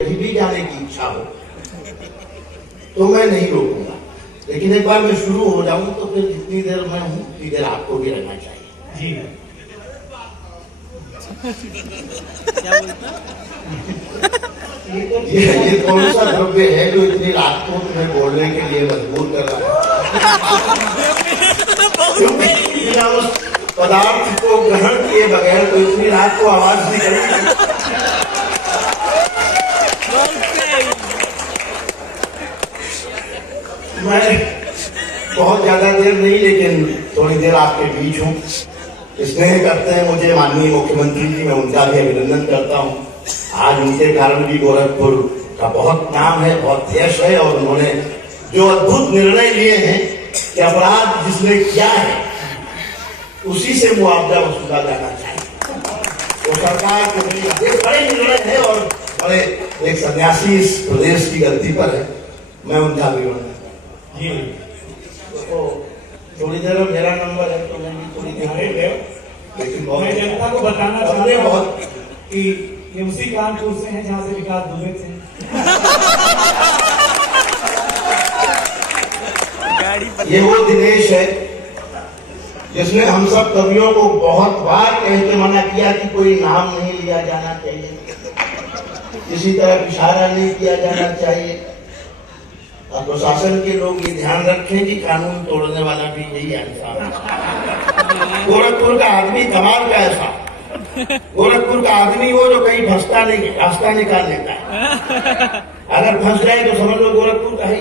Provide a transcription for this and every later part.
कहीं भी जाने की इच्छा हो तो मैं नहीं रोकूंगा, लेकिन एक बार मैं शुरू हो जाऊं तो फिर जितनी देर मैं हूं उतनी देर आपको भी रहना चाहिए। जी क्या बोलता? ये कौन सा द्रव्य है जो इतनी रात को तुम्हें बोलने के लिए मजबूर कर रहा है? क्योंकि बिना उस पदार्थ को ग्रहण किए बगैर तो इतनी रात को आवाज निकलेगी। मैं बहुत ज्यादा देर नहीं, लेकिन थोड़ी देर आपके बीच हूँ। स्नेह करते हैं मुझे माननीय मुख्यमंत्री जी, मैं उनका भी अभिनंदन करता हूँ। आज उनके कारण भी गोरखपुर का बहुत नाम है, बहुत यश है, और उन्होंने जो अद्भुत निर्णय लिए हैं कि अपराध जिसने किया है उसी से मुआवजा वसूला जाना चाहिए, तो सरकार को ये बड़े निर्णय है और बड़े एक सन्यासी इस प्रदेश की गद्दी पर है, मैं उनका अभिनंदन। जी तो थोड़ी देर में मेरा नंबर है तो मैं भी थोड़ी देर में, लेकिन मैं जनता को बताना चाहता हूँ कि ये उसी कानपुर से हैं जहाँ से विकास दुबे थे। ये वो दिनेश है जिसने हम सब कवियों को बहुत बार कह के मना किया कि कोई नाम नहीं लिया जाना चाहिए, किसी तरह इशारा नहीं किया जाना चाहिए। और प्रशासन के लोग ये ध्यान रखें कि कानून तोड़ने वाला भी यही इंसान है। गोरखपुर का आदमी कमाल का ऐसा, गोरखपुर का आदमी वो जो कहीं फंसता नहीं, रास्ता निकाल लेता है। अगर फंस जाए तो समझ लो गोरखपुर का ही।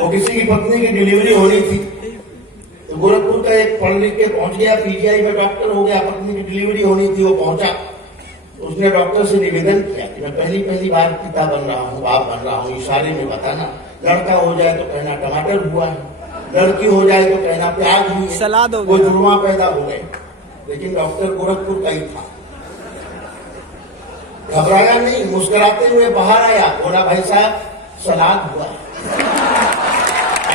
वो किसी की पत्नी की डिलीवरी होनी थी तो गोरखपुर का एक पढ़ लिख के पहुंच गया, पीजीआई में डॉक्टर हो गया, पत्नी की डिलीवरी होनी थी, वो पहुंचा, उसने डॉक्टर से निवेदन किया कि मैं पहली बार पिता बन रहा हूँ, बाप बन रहा हूँ, इशारे में बताना, लड़का हो जाए तो कहना टमाटर हुआ है, लड़की हो जाए तो कहना प्याज हुई, सलाद हो वो गया, जुर्मा पैदा हो गए। लेकिन डॉक्टर गोरखपुर का ही था, घबराया नहीं, मुस्कुराते हुए बाहर आया, बोला भाई साहब सलाद हुआ।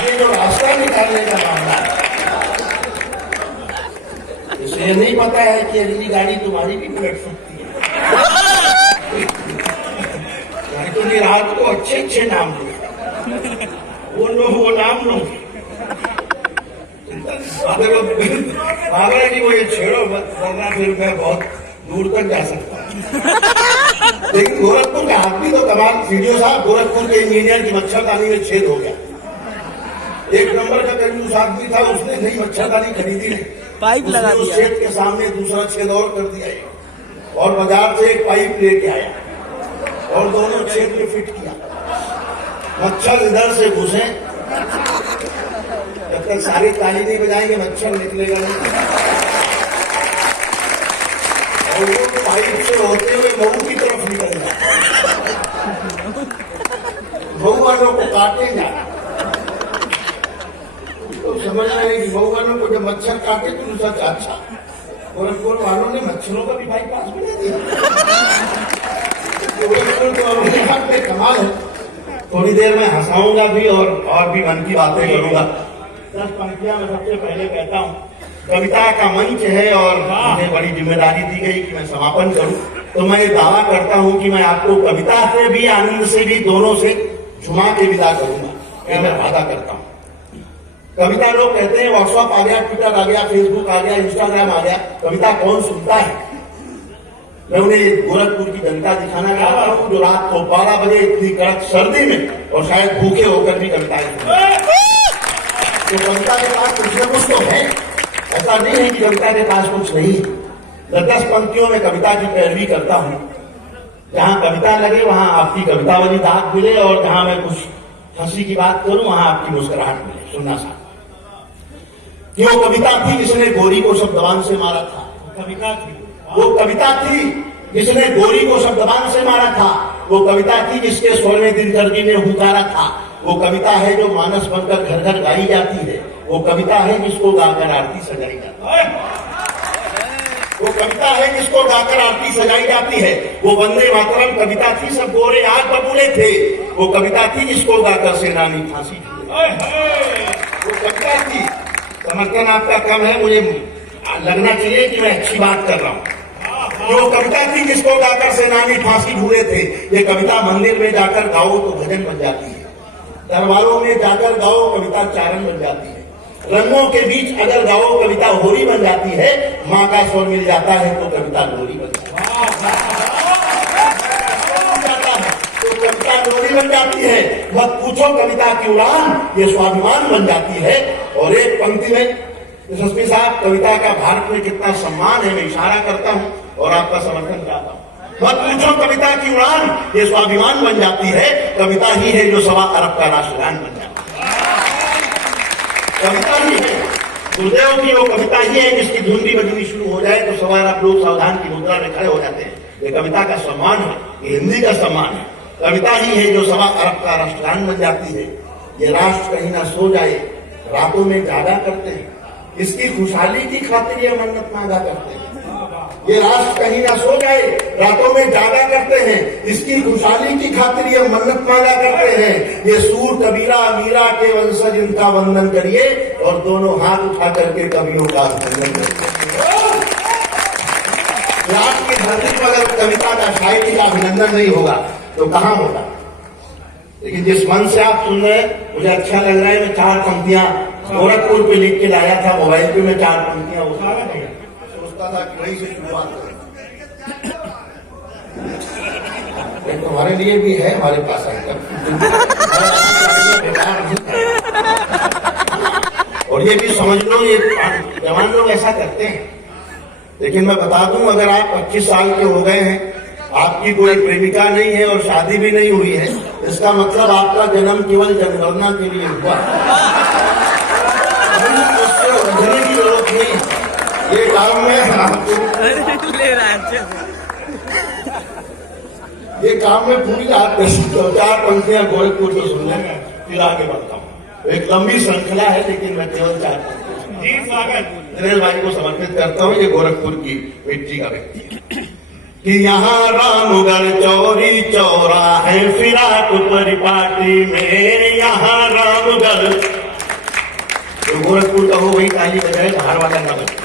ये जो रास्ता निकालने का मामला है, इसे नहीं पता है कि अगली गाड़ी तुम्हारी भी पलट सकती है। तो रात को अच्छे अच्छे नाम लो, वो नाम लो, पागल की वो ये छेड़ो मत, वरना फिर मैं बहुत दूर तक जा सकता हूँ। लेकिन गोरखपुर का आदमी तो कमाल, वीडियो साहब गोरखपुर के इंजीनियर की मच्छरदानी में छेद हो गया। एक नंबर का कंजूस आदमी था, उसने नई मच्छरदानी खरीदी नहीं, पाइप लगा दिया, उस छेद के सामने दूसरा छेद और कर दिया और बाजार से एक पाइप लेके आया और दोनों छेद में फिट किया। मच्छर इधर से घुसे, जब तक सारी ताली नहीं बजाएंगे मच्छर निकलेगा नहीं। और वो पाइप से होते हुए मऊ की तरफ निकल जाए, मऊ वालों को काटेगा तो समझ रहे कि मऊ वालों को जब मच्छर काटे तो सच अच्छा, गोरखपुर वालों ने मच्छरों का भी बाईपास बना दिया। गोरखपुर तो अपने कमाल है। थोड़ी देर में हंसाऊंगा भी और भी मन की बातें करूंगा। 10 पंक्तियां मैं सबसे पहले कहता हूँ, कविता का मंच है और मुझे बड़ी जिम्मेदारी दी गई कि मैं समापन करूं, तो मैं ये दावा करता हूं कि मैं आपको कविता से भी आनंद से भी दोनों से झुमा के विदा करूंगा, ये मैं वादा करता हूं। कविता लोग कहते हैं व्हाट्सएप आ गया, ट्विटर आ गया, फेसबुक आ गया, इंस्टाग्राम आ गया, कविता कौन सुनता है? मैं उन्हें गोरखपुर की जनता दिखाना चाहता हूँ जो रात को 12 बजे इतनी कड़क सर्दी में और शायद भूखे होकर भी कविताएं सुनते। तो कविता के पास कुछ न कुछ तो है, ऐसा नहीं है कि कविता के पास कुछ नहीं है। 10 पंक्तियों में कविता की पैरवी करता हूँ, जहाँ कविता लगे वहां आपकी कवितावली दाग मिले, और जहां मैं कुछ हंसी की बात करूं वहां आपकी मुस्कुराहट मिले। सुनना साहब, ये वो कविता थी जिसने गोरी को शब्दवान से मारा था, कविता थी, वो कविता थी जिसने गोरी को शब्दवान से मारा था, वो कविता थी जिसके 16वें दिन दर्जी ने हुंकारा था, वो कविता है जो मानस बनकर घर घर गाई जाती है, वो कविता है जिसको गाकर आरती सजाई जाती है, वो कविता है जिसको गाकर आरती सजाई जाती है, वो वंदे मातरम कविता थी, सब गोरे आग बबूले थे, वो कविता थी जिसको गाकर सेनानी फांसी दी, वो कविता थी। समर्थन आपका कम है, मुझे लगना चाहिए कि मैं अच्छी बात कर रहा हूं। जो कविता थी जिसको गाकर सेनानी फांसी झूले थे, ये कविता मंदिर में जाकर गाओ तो भजन बन जाती है, दरबारों में जाकर गाओ कविता चारण बन जाती है, रंगों के बीच अगर गाओ कविता होरी बन जाती है, माँ का स्वर मिल जाता है तो कविता लोरी बन जाती है, तो कविता लोरी बन जाती है। मत पूछो कविता की उड़ान, ये स्वाभिमान बन जाती है। और एक पंक्ति में यशस्वी साहब, कविता का भारत में कितना सम्मान है, मैं इशारा करता हूं और आपका समर्थन चाहता हूं। मत पूछो कविता की उड़ान, ये स्वाभिमान बन जाती है, कविता ही है जो 1.25 अरब का राष्ट्रगान बन जाता है। कविता ही है, गुरुदेव की वो कविता ही है जिसकी धुन भी बजनी शुरू हो जाए तो 1.25 अरब लोग सावधान की मुद्रा में खड़े हो जाते हैं। ये कविता का सम्मान है, ये हिंदी का सम्मान है। कविता ही है जो 1.25 अरब का राष्ट्रगान बन जाती है। ये राष्ट्र कहीं ना सो जाए, रातों में जागा करते हैं, इसकी खुशहाली की खातिर ये मन्नत मांगा करते हैं। ये राष्ट्र कहीं ना सो जाए, रातों में जागा करते हैं, इसकी खुशहाली की खातिर ये मन्नत मांगा करते हैं। ये सूर कबीरा मीरा के वंशज इनका वंदन करिए और दोनों हाथ उठा करके कवियों का वंदन करिए। राष्ट्र की धरती पर अगर कविता का शायरी का अभिनंदन नहीं होगा तो कहां होगा। लेकिन जिस मन से आप सुन रहे हैं, मुझे अच्छा लग रहा है। मैं 4 पंक्तियां गोरखपुर पे लिख के लाया था, मोबाइल पे मैं 4 पंक्तियां सोचता था कि वहीं से शुरुआत करें। तुम्हारे लिए भी है, हमारे पास आएगा। और ये भी समझ लो, ये जवान लोग ऐसा करते हैं। लेकिन मैं बता दूं, अगर आप 25 साल के हो गए हैं, आपकी कोई प्रेमिका नहीं है और शादी भी नहीं हुई है, इसका मतलब आपका जन्म केवल जनगणना के लिए हुआ। उससे उलझने की जरूरत नहीं। ये काम में ले रहा है, ये काम में पूरी रात 4 पंक्तियां गोरखपुर से सुन लेंगे, फिर आगे बढ़ता हूँ। एक लंबी श्रृंखला है, लेकिन मैं केवल 4 पंक्तियां स्वागत दिनेश भाई को समर्पित करता हूँ। ये गोरखपुर की मिट्टी का व्यक्ति कि यहाँ रामगढ़ चौरी चौरा है, फिराक परिपाटी में यहाँ रामगढ़। जो गोरखपुर का हो वही ताली बजाए, बाहर वाला न बजाए।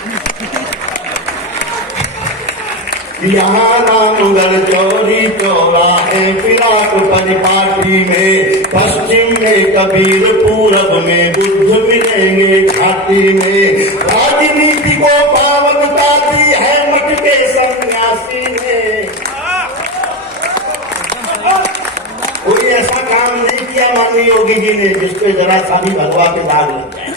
यहाँ रामगढ़ चौरी चौरा है, फिराक परिपाटी में, पश्चिम में कबीर, पूरब में बुद्ध मिलेंगे घाटी में। राजनीति को पावनता दी है मठ के सन्यासी ने। कोई ऐसा काम नहीं किया माननीय योगी जी ने जिसपे जरा सा भी भगवा के दाग लग जाए।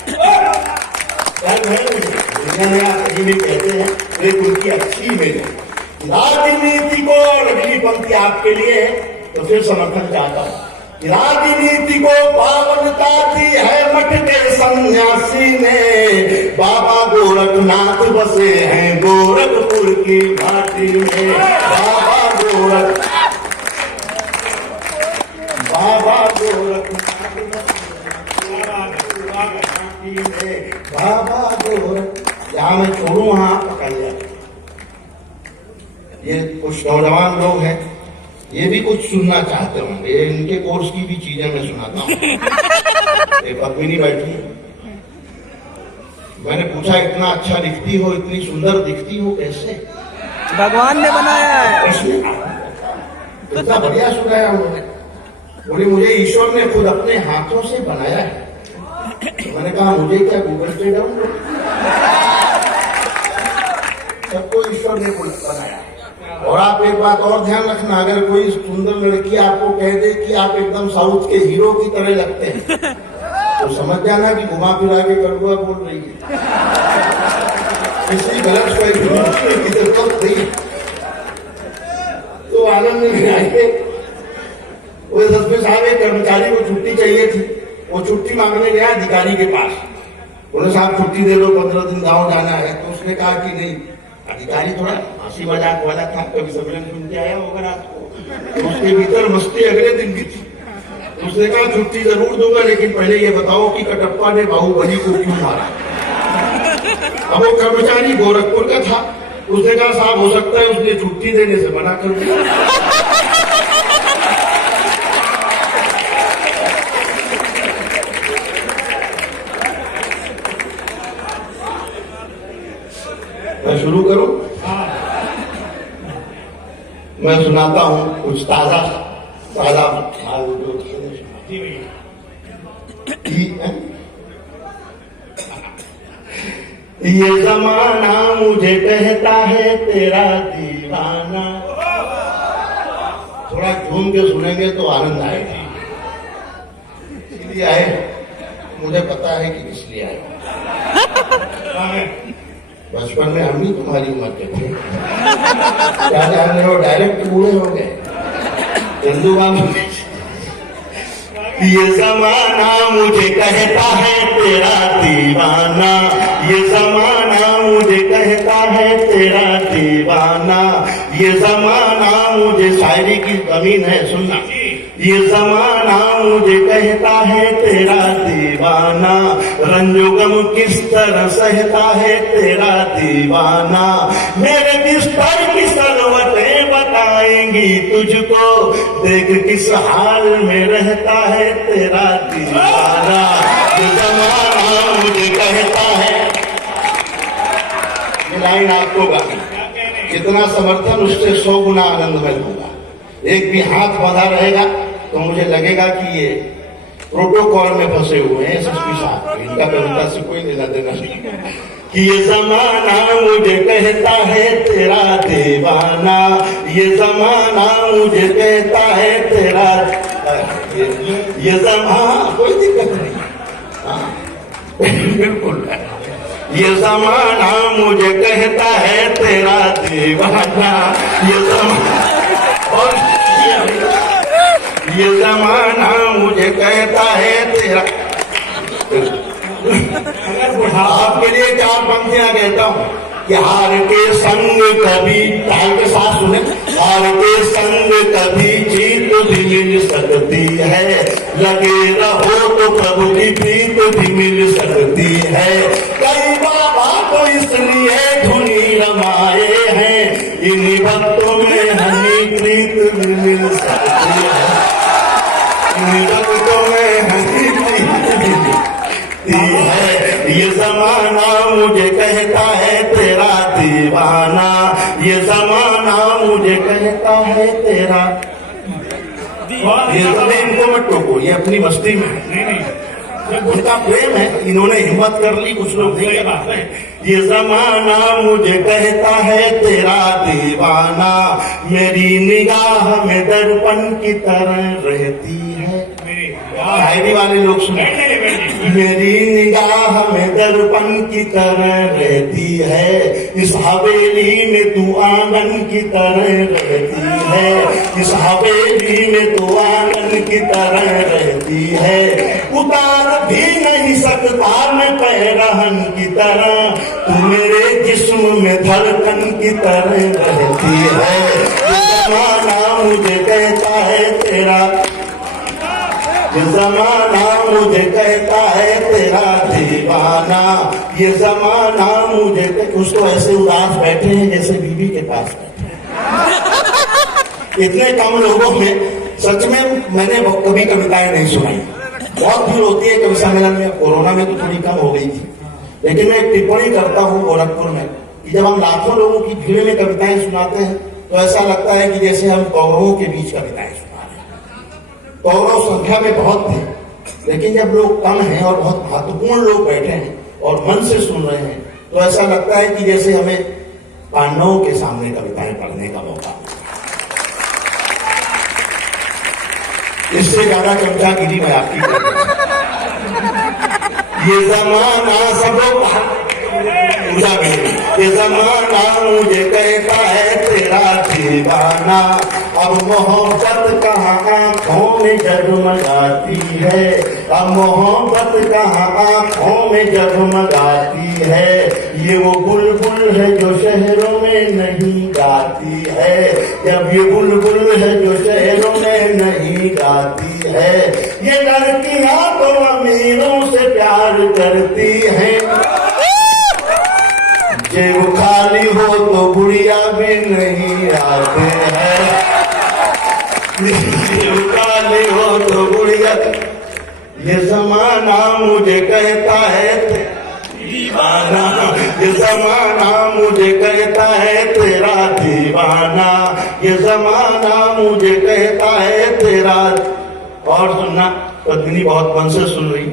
आप कहीं भी कहते हैं वे उनकी अच्छी में राजनीति को। अगली पंक्ति आपके लिए है तो फिर समर्थन चाहता हूं। राजनीति को पावनता दी है मठ के सन्यासी ने, बाबा गोरखनाथ बसे हैं गोरखपुर की घाटी में। बाबा गोरखनाथ घाटी में, बाबा गोरख। जहां मैं छोड़ू वहां पकड़ लिया। ये कुछ नौजवान लोग हैं, ये भी कुछ सुनना चाहते होंगे, इनके कोर्स की भी चीजें मैं सुनाता हूँ। एक पद्मिनी बैठी है, मैंने पूछा इतना अच्छा लिखती हो, इतनी सुंदर दिखती हो कैसे? भगवान ने बनाया है। इतना बढ़िया सुनाया उन्होंने। बोली मुझे ईश्वर ने खुद अपने हाथों से बनाया है। मैंने कहा मुझे क्या गूगल पे डाउनलोड? सबको ईश्वर ने खुद बनाया। और आप एक बात और ध्यान रखना, अगर कोई सुंदर लड़की आपको कह दे कि आप एकदम साउथ के हीरो की तरह लगते हैं, तो समझ जाना कि घुमा फिरा के कड़ुआ बोल रही है। किसी गलत की जरूरत नहीं। तो आनंद में आएंगे। वो एसएसपी साहब एक कर्मचारी को छुट्टी चाहिए थी, वो छुट्टी मांगने गया अधिकारी के पास। बोले साहब छुट्टी दे लो, 15 दिन गाँव जाना है। तो उसने कहा कि नहीं। अधिकारी थोड़ा हंसी मजाक वाला था, कभी सम्मेलन सुन के आया होगा रात को, तो उसके भीतर मस्ती अगले दिन भी थी। उसने कहा छुट्टी जरूर दूंगा, लेकिन पहले ये बताओ कि कटप्पा ने बाहुबली को क्यों मारा। अब वो कर्मचारी गोरखपुर का था। उसने कहा साहब हो सकता है उसने छुट्टी देने से मना कर दिया। मैं शुरू करूं? मैं सुनाता हूँ कुछ ताजा ताजा हाल जो जी भैया। ये जमाना मुझे कहता है तेरा दीवाना। थोड़ा झूम के सुनेंगे तो आनंद आएगा। इसलिए आए, मुझे पता है कि किस लिए आए। बचपन में हम भी तुम्हारी उम्र के थे, क्या जान रहे हो, डायरेक्ट बूढ़े हो गए। हिंदू ये जमाना मुझे कहता है तेरा दीवाना, ये जमाना मुझे कहता है तेरा दीवाना, ये जमाना मुझे, शायरी की जमीन है सुनना, ये जमाना मुझे कहता है तेरा दीवाना, रंजो गम किस तरह सहता है तेरा दीवाना, मेरे बिस्तर की सलवतें बताएंगी तुझको, देख किस हाल में रहता है तेरा दीवाना, ये जमाना मुझे कहता है। ये लाइन आपको गानी, जितना समर्थन उससे 100 गुना आनंदमय होगा। एक भी हाथ बांधा रहेगा तो मुझे लगेगा कि ये प्रोटोकॉल में फंसे हुए हैं एसएसपी साहब, इनका कविता से कोई लेना देना नहीं। कि ये जमाना मुझे कहता है तेरा दीवाना, ये जमाना मुझे कहता है तेरा, ये जमाना, कोई दिक्कत नहीं, बिल्कुल, ये जमाना मुझे कहता है तेरा दीवाना, ये जमाना, और ये जमाना मुझे कहता है तेरा। आपके लिए 4 पंक्तियां कहता हूँ कि हार के संग कभी, ताल के साथ सुने, हार के संग कभी जीत भी मिल सकती है, लगे रहो तो प्रभु की प्रीत भी मिल सकती है, कई बाबा तो इसलिए धुनी रमाए हैं, इन्हीं भक्तों में हमें प्रीत भी मिल सकती है, इन्हीं भक्तों में हमें प्रीत भी मिलती है, ये जमाना मुझे कहता है तेरा दीवाना, ये जमाना मुझे कहता है तेरा। ये तो इनको मत टोको, ये अपनी मस्ती में है, उनका प्रेम है, इन्होंने हिम्मत कर ली, कुछ लोग नहीं कर पाते। ये जमाना मुझे कहता है तेरा दीवाना, मेरी निगाह में दर्पण की तरह रहती है, शायरी वाले लोग सुने, मेरी निगाह में दर्पण की तरह रहती है, इस हवेली में तू आंगन की तरह रहती है, इस हवेली में तू आंगन की तरह रहती है, उतार भी नहीं सकता मैं पैरहन की तरह, तू मेरे जिस्म में धड़कन की तरह रहती है, ये जमाना मुझे कहता है तेरा, ये जमाना मुझे कहता है तेरा दीवाना, ये जमाना मुझे, कुछ तो ऐसे उदास बैठे हैं जैसे बीबी के पास बैठे हैं। इतने कम लोगों में सच में मैंने कभी कविताएं नहीं सुनाई, बहुत भीड़ होती है कवि सम्मेलन में, कोरोना में तो थोड़ी कम हो गई थी, लेकिन मैं एक टिप्पणी करता हूँ गोरखपुर में कि जब हम लाखों लोगों की भीड़ में कविताएं सुनाते हैं तो ऐसा लगता है कि जैसे हम कौरवों के बीच कविताएं सुना रहे हैं। कौरव संख्या में बहुत थे, लेकिन जब लोग कम हैं और बहुत महत्वपूर्ण लोग बैठे हैं और मन से सुन रहे हैं तो ऐसा लगता है कि जैसे हमें पांडवों के सामने कविताएं पढ़ने का मौका मिला। इससे ज्यादा चमचागिरी मैं आपकी कर रहा हूं। ये जमाना सबको, ये जमाना मुझे कहता है तेरा दीवाना, अब मोहब्बत कहाँ आंखों में जगमगाती है, अब मोहब्बत कहाँ आंखों में जगमगाती है, ये वो बुलबुल है जो शहरों में नहीं गाती है, जब ये बुलबुल है जो शहरों में नहीं गाती है, ये लड़कियां तो अमीरों से प्यार करती हैं, जेब खाली हो तो बुढ़िया भी नहीं आते हैं, जेब खाली हो तो बुढ़िया, ये जमाना मुझे कहता है दीवाना, ये जमाना मुझे कहता है तेरा दीवाना, ये जमाना मुझे कहता है तेरा। और सुनना, पत्नी बहुत मन से सुन रही,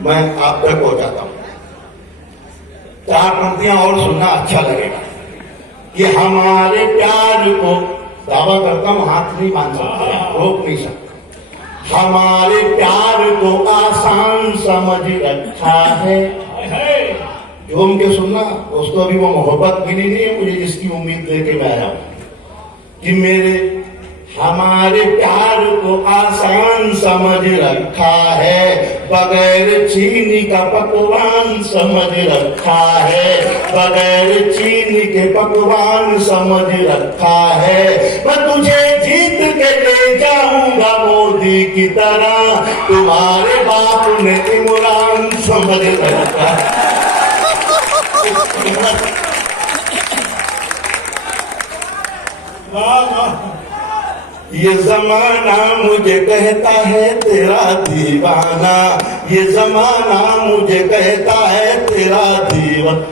मैं आप तक पहुंचाता हूं। 4 पंक्तियां और सुनना, अच्छा लगेगा। कि हमारे प्यार को, दावा करता हूं, हाथ नहीं बांध सकते, रोक नहीं सकते। हमारे प्यार को आसान समझ रखा है। झूम के सुनना दोस्तों, अभी वो मोहब्बत मिली नहीं है मुझे जिसकी उम्मीद लेके मैं आया हूं। कि मेरे हमारे प्यार को आसान समझ रखा है, बगैर चीनी का पकवान समझ रखा है, बगैर चीनी के पकवान समझ रखा है। मैं तुझे जीत के ले जाऊंगा मोदी की तरह, तुम्हारे बाप ने इमरान समझ रखा है। ये जमाना मुझे कहता है तेरा दीवाना, ये जमाना मुझे कहता है तेरा दीवाना।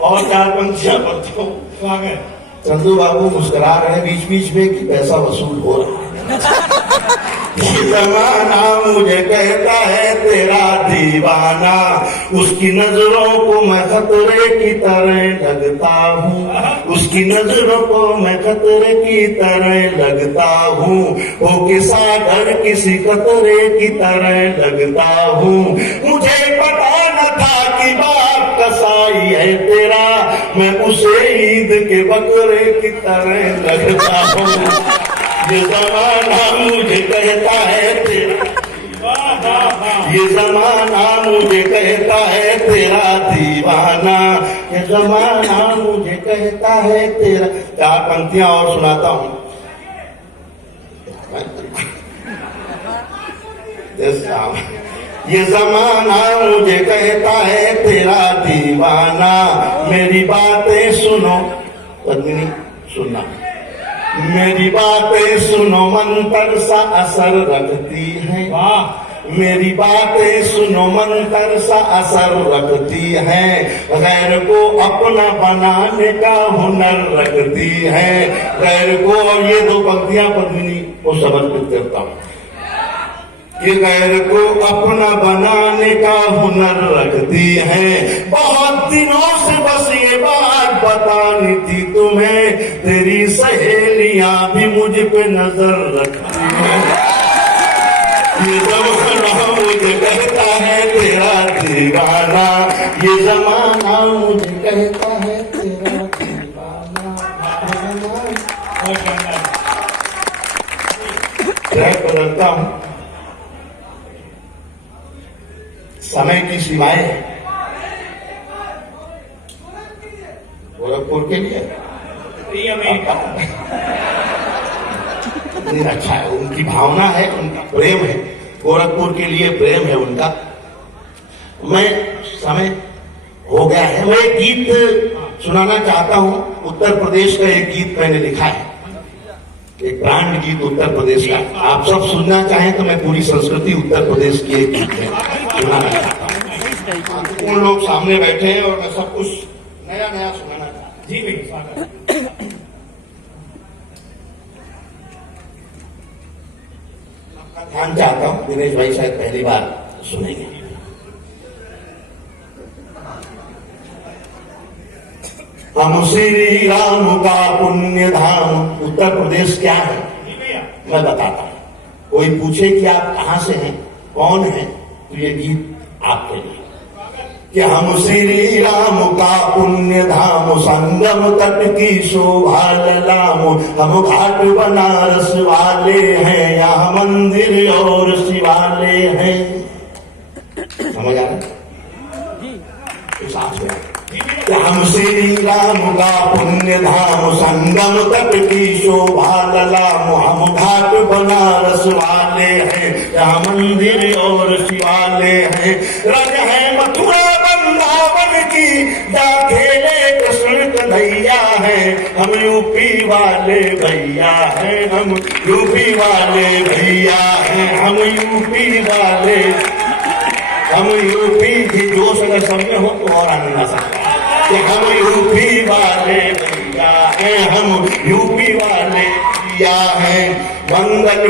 और 4 पंक्तियां पढ़ता हूं। स्वागत। चंदू बाबू मुस्कुरा रहे हैं बीच बीच में कि पैसा वसूल हो रहा है। ये जमाना मुझे कहता है तेरा दीवाना, उसकी नजरों को मैं खतरे की तरह लगता हूँ, उसकी नजरों को मैं खतरे की तरह लगता हूँ। वो किसा डर किसी खतरे की तरह लगता हूँ। मुझे पता न था कि बाप कसाई है तेरा, मैं उसे ईद के बकरे की तरह लगता हूँ। ये जमाना मुझे कहता है तेरा, ये जमाना मुझे कहता है तेरा दीवाना, ये जमाना मुझे कहता है तेरा। 4 पंक्तियां और सुनाता हूं। ये जमाना मुझे कहता है तेरा दीवाना, मेरी बातें सुनो। पत्नी सुनना, मेरी बातें सुनो मंतर सा असर रखती है। मेरी बातें सुनो मंतर सा असर रखती है, गैर को अपना बनाने का हुनर रखती है। गैर को, और ये 2 पंक्तियां पद्मिनी को समर्पित करता हूं। ये गैर को अपना बनाने का हुनर रखती है। बहुत दिनों से बस ये बात बतानी थी तुम्हें, तेरी सहेलियां भी मुझ पे नजर रखती हैं। ये जमाना मुझे कहता है तेरा दीवाना, ये जमाना मुझे कहता है तेरा दीवाना। ट्रैक बदलता हूं। समय की सीमाएं है गोरखपुर के लिए अच्छा है, उनकी भावना है, उनका प्रेम है, गोरखपुर के लिए प्रेम है उनका। मैं समय हो गया है, मैं एक गीत सुनाना चाहता हूं। उत्तर प्रदेश का एक गीत मैंने लिखा है, एक ब्रांड गीत उत्तर प्रदेश का। आप सब सुनना चाहें तो मैं पूरी संस्कृति उत्तर प्रदेश की एक गीत में सुनाना चाहता हूँ। उन लोग सामने बैठे हैं और मैं सब कुछ नया नया सुनाना चाहता हूँ। जी भाई, स्वागत। ध्यान चाहता हूँ, दिनेश भाई शायद पहली बार सुनेंगे। हम श्री राम का पुण्य धाम। उत्तर प्रदेश क्या है मैं बताता हूँ। कोई पूछे कि आप कहां से हैं, कौन है, तो ये गीत आपके लिए। कि हम श्री राम का पुण्य धाम, संगम तट की शोभा ललाम। हम घाट बनारस वाले हैं, यहाँ मंदिर और शिवालय हैं। समझ आ रहा है? हम श्री राम का पुण्य धाम, संगम तट की शोभा ललाम। हम घाट बनारस वाले हैं, यहाँ मंदिर और शिवालय हैं। रज है मथुरा वृंदावन की, खेले कृष्ण कन्हैया है। हम यूपी वाले भैया हैं, हम यूपी वाले भैया हैं, हम यूपी वाले, हम यूपी की जोश अगर सब में हो तो और आनंद आ सकता है कि हम यूपी वाले भैया हैं, हम यूपी वाले भैया हैं। मंगल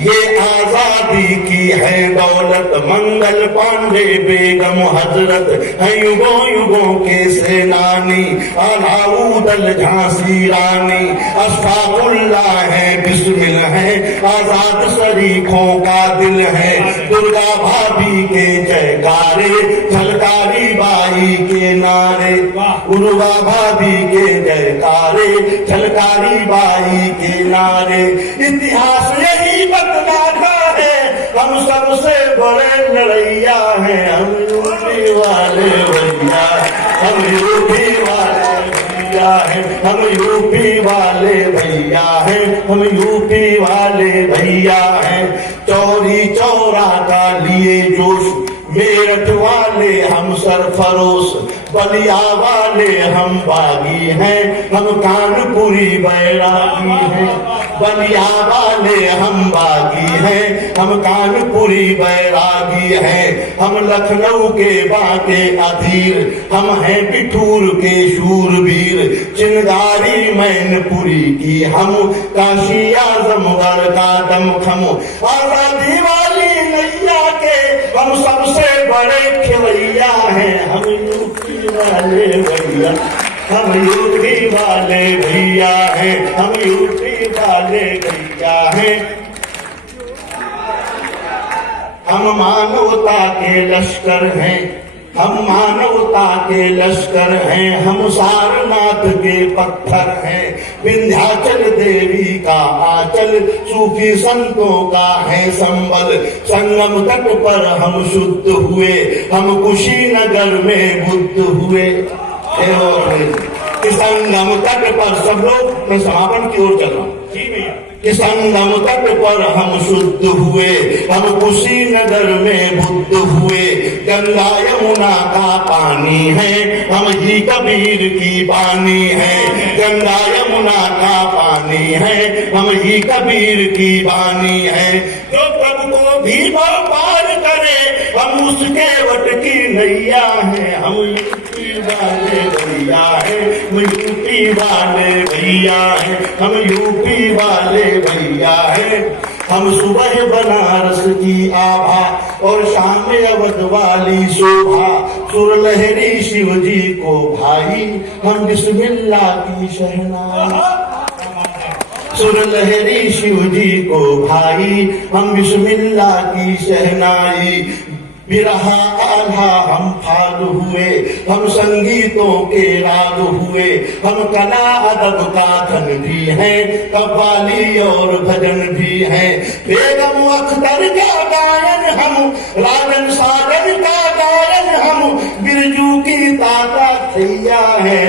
ये आजादी की है दौलत, मंगल पांडे बेगम हजरत है युगों युगों के सेनानी, अलाउद्दीन झांसी रानी, अशफाकुल्ला है, बिस्मिल है, आजाद शरीफों का दिल है, दुर्गा भाभी के जयकारे, झलकारी बाई के नारे, दुर्गा भाभी के जयकारे, झलकारी बाई के नारे। इतिहास यही बतलाता है हम सबसे बड़े लड़ैया हैं, हम यूपी वाले भैया, हम यूपी वाले भैया हैं, हम यूपी वाले भैया हैं, हम यूपी वाले भैया हैं। चौरी चौरा का लिए जोश, मेरठ वाले हम सरफरोश, बलिया वाले हम बागी हैं, हम कानपुरी बैरागी हैं, बलिया वाले हम बागी हैं, हम कानपुरी बैरागी हैं, हम लखनऊ के बाके अधीर, हम हैं बिठूर के शूरवीर, चिंगारी मैनपुरी की हम, काशी आजमगढ़ का दमखम, आजादी वाली नैया के हम सबसे बड़े खिलैया हैं, हम यूपी वाले भैया, हम यूपी वाले भैया हैं, हम यूपी वाले भैया हैं। हम मानवता के लश्कर हैं, हम मानवता के लश्कर हैं, हम सारनाथ के पत्थर हैं, विंध्याचल देवी का आंचल, सूफी संतों का है संबल, संगम तट पर हम शुद्ध हुए, हम कुशीनगर में बुद्ध हुए। संगम तट पर सब लोग, मैं समापन की ओर चल रहा हूँ, कि संगम तट पर हम शुद्ध हुए, हम कुशीनगर में बुद्ध हुए, गंगा यमुना का पानी है, हम ही कबीर की बानी है, गंगा यमुना का पानी है, हम ही कबीर की बानी है। जो प्रभु को भी पार करे हम उसके वट की नैया हैं, हम यूपी वाले भैया हैं, हम यूपी वाले भैया हैं, हम यूपी वाले भैया हैं। हम सुबह बनारस की आभा और शाम अवध वाली शोभा, सुर लहरी शिव जी को भाई, हम बिस्मिल्लाह की शहनाई, सुर लहरी शिव जी को भाई, हम बिस्मिल्लाह की शहनाई। बिरहा आल्हा हम फाग हुए, हम संगीतों के राग हुए, हम कला अदब का धन भी हैं, कव्वाली और भजन भी हैं, बेगम अख्तर का गायन हम, राजन सागर